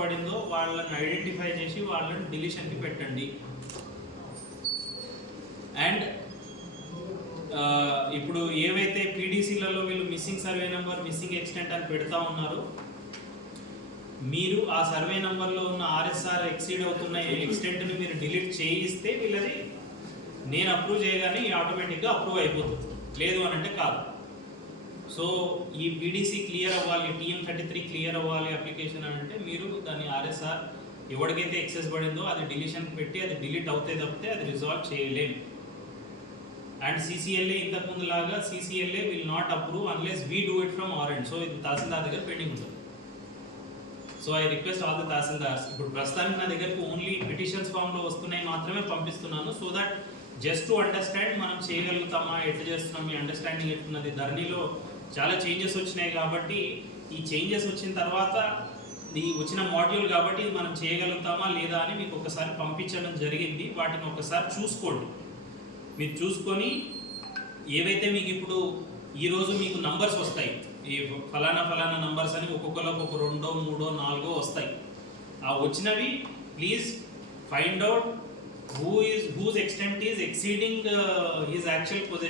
పడిందో వాళ్ళని ఐడెంటిఫై చేసి వాళ్ళని డిలీషన్కి పెట్టండి. అండ్ ఇప్పుడు ఏవైతే పీడీసీలలో వీళ్ళు missing survey number missing extent అని పెడతా ఉన్నారో మీరు ఆ సర్వే నెంబర్లో ఉన్న ఆర్ఎస్ఆర్ ఎక్సీడ్ అవుతున్న ఎక్స్టెంట్ని మీరు డిలీట్ చేయిస్తే వీళ్ళది నేను అప్రూవ్ చేయగానే ఆటోమేటిక్గా అప్రూవ్ అయిపోతుంది. లేదు అని అంటే కాదు. సో ఈ బీడీసీ క్లియర్ అవ్వాలి టీఎం థర్టీ త్రీ క్లియర్ అవ్వాలి అప్లికేషన్ అని అంటే మీరు దాని ఆర్ఎస్ఆర్ ఎవరికైతే ఎక్సెస్ పడిందో అది డిలీషన్ పెట్టి అది డిలీట్ అవుతే తప్పితే అది రిజాల్వ్ చేయలేం. అండ్ సీసీఎల్ఏ ఇంతకుముందు లాగా CCLA will not approve unless we do it from our end so ఇది తహసీల్దార్ దగ్గర పెండింగ్ ఉంటుంది so I request all the tahsildars ఇప్పుడు ప్రస్తుతానికి నా దగ్గరకు ఓన్లీ పిటిషన్స్ ఫామ్లో వస్తున్నాయి మాత్రమే పంపిస్తున్నాను. So that just to understand మనం చేయగలుగుతామా ఎట్లా చేస్తున్నాం మీ అండర్స్టాండింగ్ ఎట్లున్నది ధరణిలో చాలా చేంజెస్ వచ్చినాయి కాబట్టి ఈ చేంజెస్ వచ్చిన తర్వాత నీ వచ్చిన మాడ్యూల్ కాబట్టి ఇది మనం చేయగలుగుతామా లేదా అని మీకు ఒకసారి పంపించడం జరిగింది. వాటిని ఒకసారి చూసుకోండి. మీరు చూసుకొని ఏవైతే మీకు ఇప్పుడు ఈరోజు మీకు నంబర్స్ వస్తాయి ఈ ఫలానా ఫలానా నంబర్స్ అని ఒక్కొక్కరు ఒక్కొక్క రెండో మూడో నాలుగో వస్తాయి. ఆ వచ్చినవి please find out who is whose extent is exceeding his actual position